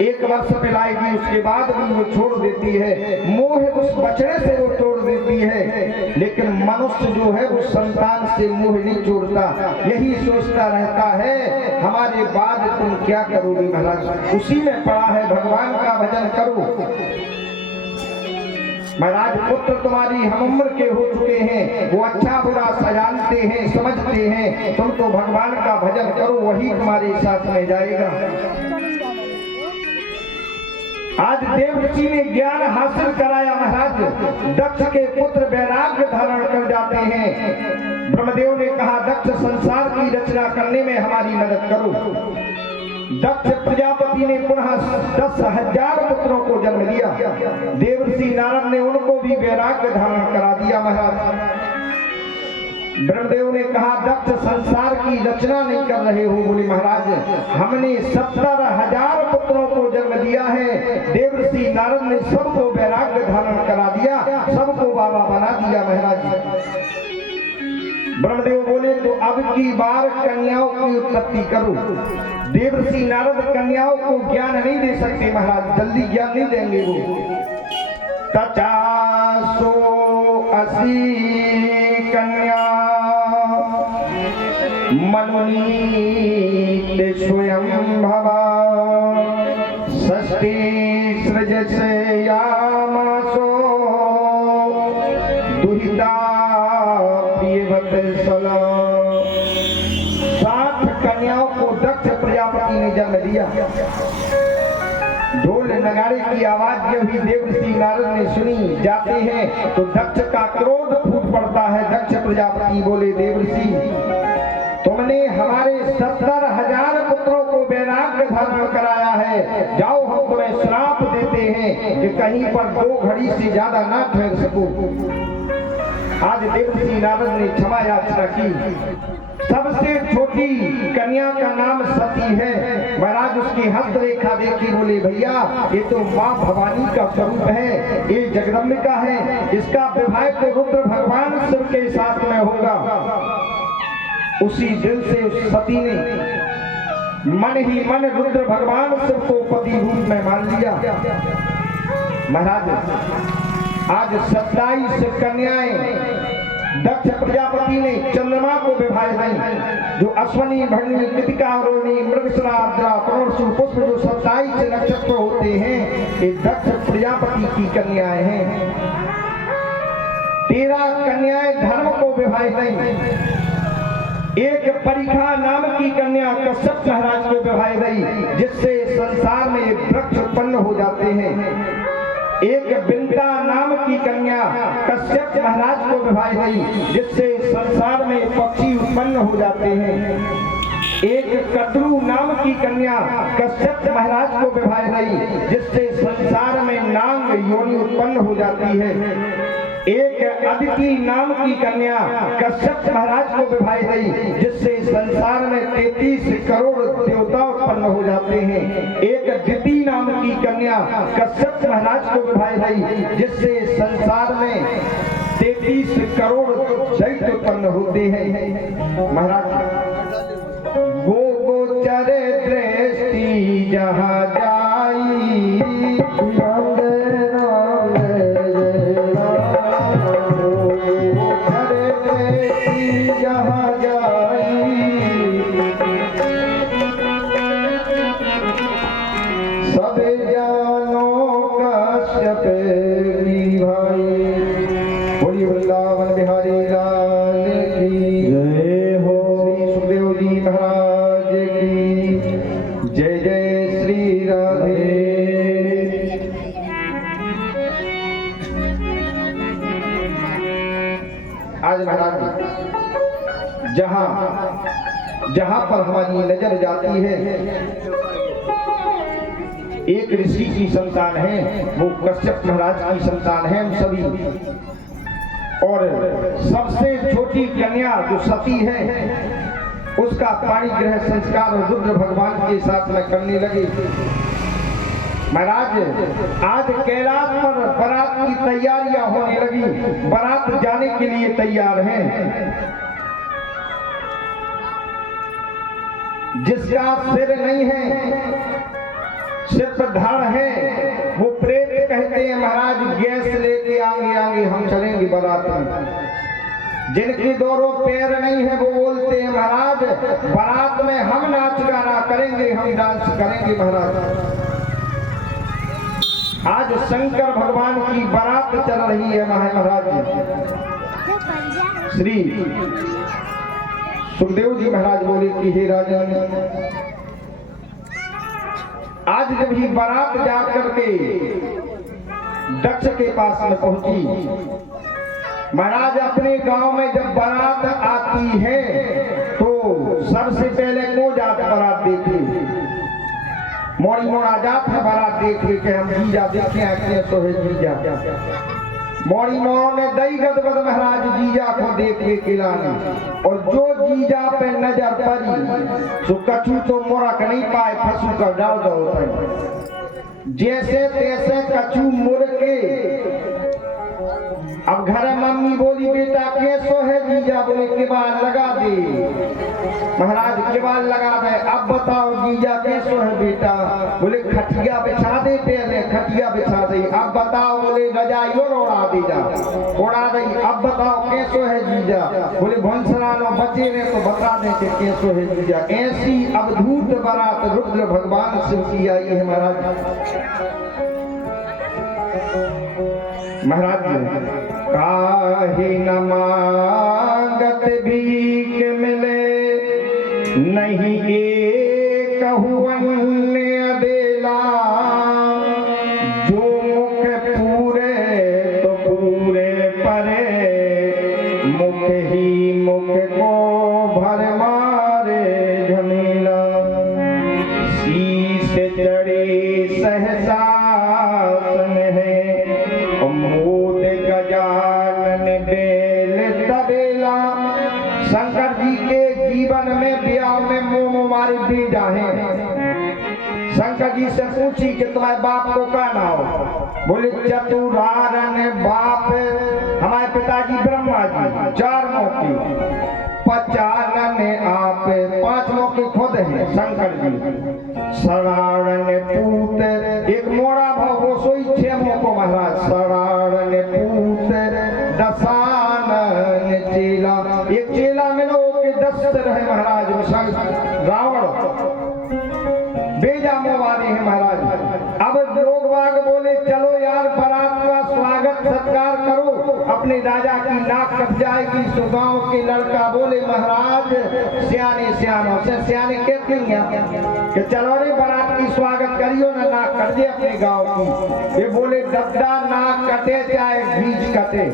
1 वर्ष पिलाएगी, उसके बाद भी वो छोड़ देती है। मोह उस बछड़े से वो तोड़ देती है, लेकिन मनुष्य जो है वो संतान से मोह नहीं छोड़ता। यही सोचता रहता है हमारे बाद तुम क्या करोगे महाराज, उसी में पड़ा है, भगवान का भजन करो। महाराज पुत्र तुम्हारी हम उम्र के हो चुके हैं, वो अच्छा बुरा जानते हैं, समझते हैं, तुम तो भगवान का भजन करो, वही तुम्हारे साथ में जाएगा। आज देवऋषि ने ज्ञान हासिल कराया महाराज। दक्ष के पुत्र वैराग्य धारण कर जाते हैं। ब्रह्मदेव ने कहा दक्ष संसार की रचना करने में हमारी मदद करो। दक्ष प्रजापति ने पुनः 10,000 पुत्रों को जन्म दिया। देवर्षि नारद ने उनको भी वैराग्य धारण करा दिया महाराज। ब्रह्मदेव ने कहा दक्ष संसार की रचना नहीं कर रहे हो। बोले महाराज हमने 70,000 पुत्रों को जन्म दिया है। देवर्षि नारद ने सबको वैराग्य धारण करा दिया, सबको बाबा बना दिया महाराज। ब्रह्मदेव बोले तो अब की बार कन्याओं की उत्पत्ति करो। देवर्षि नारद कन्याओं को ज्ञान नहीं दे सकते महाराज, जल्दी ज्ञान नहीं देंगे वो। 50-80 कन्या मनुनीत स्वयं भवा, षष्ठी सृजस्यामासो दुहिता प्रियवत्सला। 60 कन्याओं को दक्ष प्रजापति ने जन्म दिया। ढोल नगाड़े की आवाज जब भी देवर्षि नारद ने सुनी जाते हैं तो दक्ष का क्रोध फूट पड़ता है। दक्ष प्रजापति बोले देवर्षि तुमने हमारे 70,000 पुत्रों को वैराग्य धारण कराया है, जाओ हम तुम्हें श्राप देते हैं कि कहीं पर 2 घड़ी से ज्यादा ना ठहर सको। आज देवर्षि नारद ने क्षमा याचना की। सबसे छोटी कन्या का नाम सती है महाराज। उसकी हस्तरेखा देखी, बोले भैया ये तो माँ भवानी का स्वरूप है, ये जगदम्बिका है, इसका विवाह तो रुद्र भगवान शिव के साथ में होगा। उसी दिल से उस सती ने मन ही मन रुद्र भगवान शिव को पति रूप में मान लिया। महाराज आज 27 कन्याएं दक्ष प्रजापति ने चंद्रमा को विवाह दी। जो अश्वनी, भरणी, कृतिका, रोहिणी, मृगशिरा, आर्द्रा, पुनर्वसु, पुष्प जो 27 नक्षत्र होते हैं ये दक्ष प्रजापति की कन्याएं हैं। 13 कन्याएं धर्म को विवाह दी। एक परीक्षा नाम की कन्या कश्यप महाराज को विवाह दी, जिससे संसार में वृक्ष उत्पन्न हो जाते हैं। एक बिंदा नाम की कन्या कश्यप महाराज को विवाह दी, जिससे संसार में पक्षी उत्पन्न हो जाते हैं। एक कद्रू नाम की कन्या कश्यप महाराज को विवाह दी, जिससे संसार में नाग योनि उत्पन्न हो जाती है। एक अदिति नाम की कन्या कश्यप महाराज को विवाह दी, जिससे संसार में 33 करोड़ देवता उत्पन्न हो जाते हैं। एक दिति नाम की कन्या कश्यप महाराज को विवाह दी, जिससे संसार में 33 करोड़ दैत्य उत्पन्न होते हैं। महाराज गो गोचर दृष्टि जहाँ जाई, जहाँ जाई सब जानो कश्यप की भाई। बोली वृंदावन बिहारी लाल की जय हो। श्री सुखदेव जी महाराज की जय। जय श्री राधे। आज महाराज जहां पर हमारी नजर जाती है एक ऋषि की संतान है, वो कश्यप महाराज की संतान है हम सभी। और सबसे छोटी कन्या जो सती है उसका पाणी ग्रह संस्कार रुद्र भगवान के साथ में करने लगे। महाराज आज कैलाश पर बारात की तैयारियां होने लगी, बारात जाने के लिए तैयार हैं। जिसका सिर नहीं है सिर्फ धड़ है। वो प्रेत कहते हैं महाराज गैस लेके आगे आगे हम चलेंगे बारात में। जिनकी दोनों पैर नहीं है वो बोलते हैं महाराज बारात में हम नाच गाना करेंगे, हम डांस करेंगे महाराज। आज शंकर भगवान की बारात चल रही है महाराज। श्री सुखदेव जी महाराज बोले कि हे राजन, आज जब ही बारात जाकर के दक्ष के पास में पहुंची, महाराज अपने गांव में जब बारात आती है तो सबसे पहले को जात बारात देखे, मोड़ी मोड़ा जात है बारात देखे के हम जीजा देखे कैसो है जीजा। मोड़ी मोड़ ने दई गदगद महाराज जीजा को देखे खिलाने, और जो जीजा पे नजर पड़ी तो कछू तो मोरक नहीं पाए, फसू का डर दो जैसे तैसे कछू मुड़ के। अब घर मम्मी बोली बेटा कैसो है जीजा, बोले किबाल लगा दे महाराज, किबाल लगा दे। अब बताओ जीजा कैसो है बेटा, बोले खटिया बिछा दे, पहले खटिया बिछा दे। अब बताओ, बोले रजाई और उड़ा दे जा, उड़ा दे। अब बताओ कैसो है जीजा, बोले भंसरानो बचे ने तो बता दे कि कैसो है जीजा। ऐसी अवधूत बारात रुद्र भगवान शिव की आई है महाराज। काहे न मांगत भीख मिले, नहीं एक अन्य देला। जो मुख पूरे तो पूरे परे, मुख ही मुख को भर मारे झमेला। शीश चढ़े सहसासन है, मोद गजानन बेल तबेला। शंकर जी के जीवन में ब्याह में मोह मारी बीजा है। शंकर जी से पूछी कि तुम्हारे बाप को क्या नाम, बोले चतुरारन बाप हमारे पिताजी ब्रह्मा जी, 4 मौके। पचानन आप 5 मौके खुद है शंकर जी। सरारण पूत एक मोड़ा भाव वो सोई 6 मौको महाराज। सरारण पूत दसानन चेला, एक चेला मिलो के 10 रहे महाराज। रावण बेजा मोवाले है महाराज। अब लोग बाग बोले चलो यार बारात का स्वागत सत्कार करो, अपने राजा की नाक कट जाएगी। सो गांव के लड़का बोले महाराज सियाने सियानों से सियाने कहते हैं कि चलो रे बारात की स्वागत करियो ना, नाक कट जाए अपने गांव की। ये बोले दद्दा नाक कटे चाहे बीज कटे,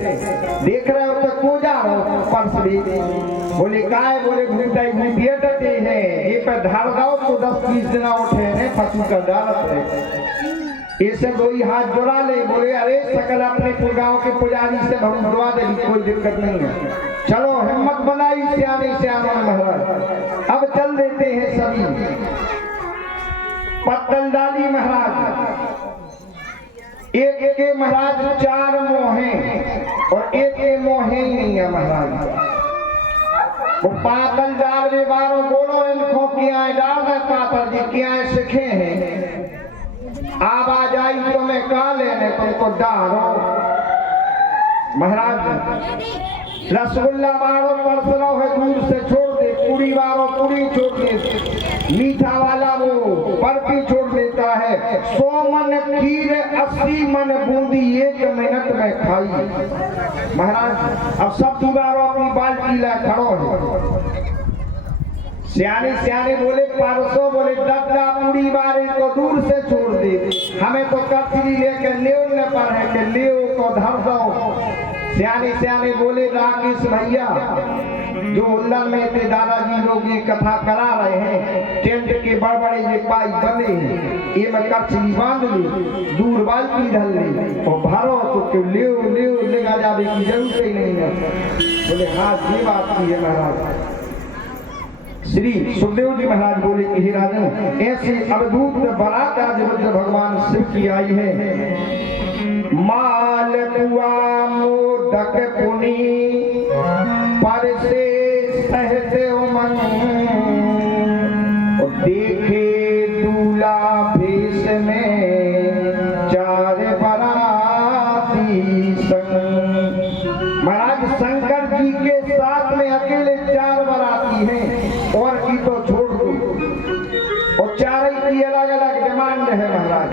देख रहे हो तो को जा रहो पर्स भी। बोले काय, बोले घूमते घूमते डटे हैं, ये पे धार दाओ तो 10-20 दिन उठे ने फसू कर डालत है। ऐसे कोई हाथ जोड़ा ले, बोले अरे सकल अपने गांव के पुजारी से भगवा दे, कोई दिक्कत नहीं है। चलो हिम्मत बनाई सियाने सियानों महाराज। अब चल देते हैं सभी। पत्तल डाली महाराज। एक के महाराज 4 मोहे और एक के मोहे ही नहीं है महाराज। वो पातल डाल दे बारो, बोलो इनको क्या डाल दे पातल जी, क्या सीखे हैं। आवाज आई तो मैं कहा लेने तुमको डालो महाराज। रसगुल्ला बारो परसलो है दूर से छोड़ दे, पूरी बारो पूरी छोड़ दे, मीठा वाला वो बर्फी छोड़ देता है। 100 मन खीर 80 मन बूंदी 1 मिनट में खाई महाराज। अब सब दीवारों अपनी बाल्टी ला खड़ो है। सियाने सियाने बोले परसों, बोले दद्दा पूरी बारी तो दूर से छोड़ दे, हमें तो कचरी लेकर लेने पर है कि ले को धर दो। सियाने सियाने बोले राकेश भैया जो उल्लर में थे दादाजी लोग ये कथा करा रहे हैं, टेंट के बड़े ये पाइप बने हैं, ये मैं कचरी बांध ली, दूर बाल्टी धल ली और भरो तो ले लेगा जाने की जरूरत ही नहीं है। बोले हाँ ये बात की है महाराज। श्री सुखदेव जी महाराज बोले कि हे राजन, ऐसे अवधूत बारात आज रुद्र भगवान शिव की आई है। माल पुआ मोदक पुनी पर से सहते उमंग, और देखे दूल्हा भेष है महाराज।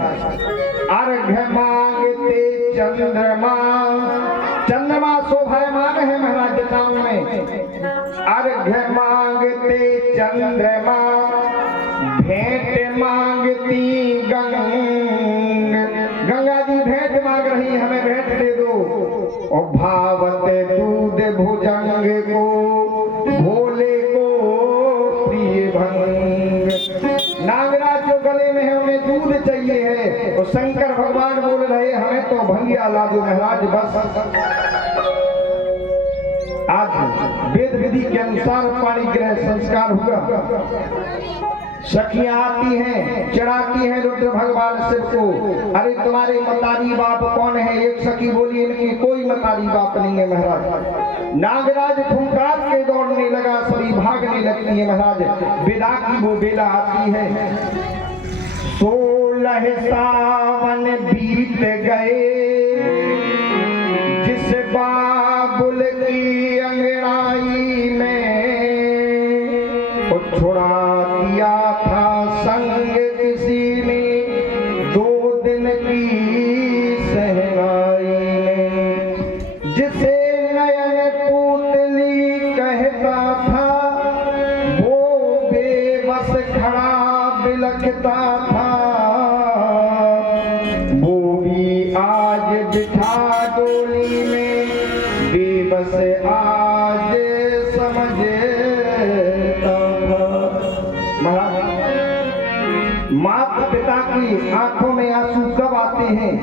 अर्घ्य मांगते चंद्रमा, चंद्रमा शोभायमान है महाराज जटाओं में। अर्घ्य मांगते चंद्रमा, भेंट मांगती गंगा जी भेंट मांग रही, हमें भेंट दे दो। और भावते दूध भुजंग को, भोले को प्रिय भंग। नागराज जो गले में है उन्हें दूध चाहिए है, और शंकर भगवान बोल रहे हमें तो भंगिया ला दो महाराज बस। आज वेद विधि के अनुसार पाणी ग्रह संस्कार हुआ। सखियां आती हैं, चढ़ाती हैं रुद्र भगवान शिव को। अरे तुम्हारे मतारी बाप कौन है? एक सखी बोली इनकी कोई मतारी बाप नहीं है महाराज। नागराज फुंकार के दौड़ने लगा, सभी भागने लगती है महाराज। विदा की वो बेला आती है। 16 सावन बीत गए, जिस बाबुल की अंगड़ाई में छुड़ा दिया था संग किसी ने 2 दिन की सहनाई में। जिसे नयन पुतली कहता था, वो बेबस खड़ा बिलखता था। वो भी आज बिठा डोली में, बेबस आज समझे। माता पिता की आंखों में आंसू कब आते हैं?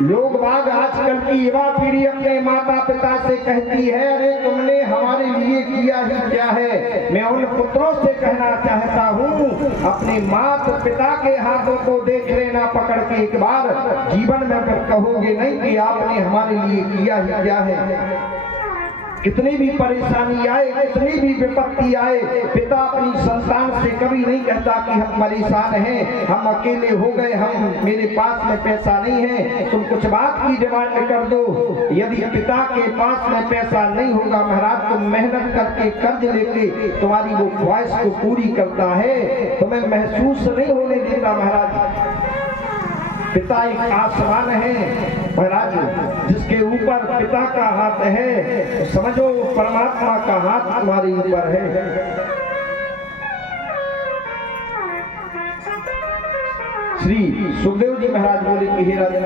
लोग बाग आजकल की युवा पीढ़ी अपने माता पिता से कहती है, अरे तुमने हमारे लिए किया ही क्या है। मैं उन पुत्रों से कहना चाहता हूँ, अपने माता पिता के हाथों को देख लेना पकड़ के एक बार। जीवन में फिर कहोगे नहीं कि आपने हमारे लिए किया ही क्या है। कितनी भी परेशानी आए, कितनी भी विपत्ति आए, पिता अपनी संतान से कभी नहीं कहता कि हम परेशान हैं, हम अकेले हो गए, हम मेरे पास में पैसा नहीं है, तुम कुछ बात की डिमांड कर दो। यदि पिता के पास में पैसा नहीं होगा महाराज, तुम मेहनत करके कर्ज लेके तुम्हारी वो ख्वाहिश को पूरी करता है, तुम्हें महसूस नहीं होने देता महाराज। पिता एक आसमान है महाराज, जिसके ऊपर पिता का हाथ है, समझो परमात्मा का हाथ तुम्हारे ऊपर है। श्री सुखदेव जी महाराज बोले कि हे राजन,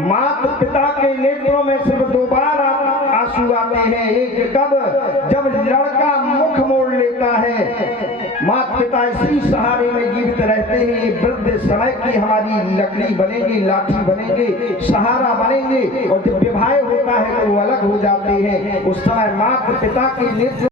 माता पिता के नेत्रों में सिर्फ 2 बार आंसू आते हैं। एक कब? जब लड़का मुख मोड़ लेता है। माता पिता इसी सहारे में जीवित रहते हैं। ये वृद्ध समय की हमारी लकड़ी बनेंगे, लाठी बनेंगे, सहारा बनेंगे, और जब विवाह होता है तो वो अलग हो जाते हैं। उस समय माता पिता के नेत्र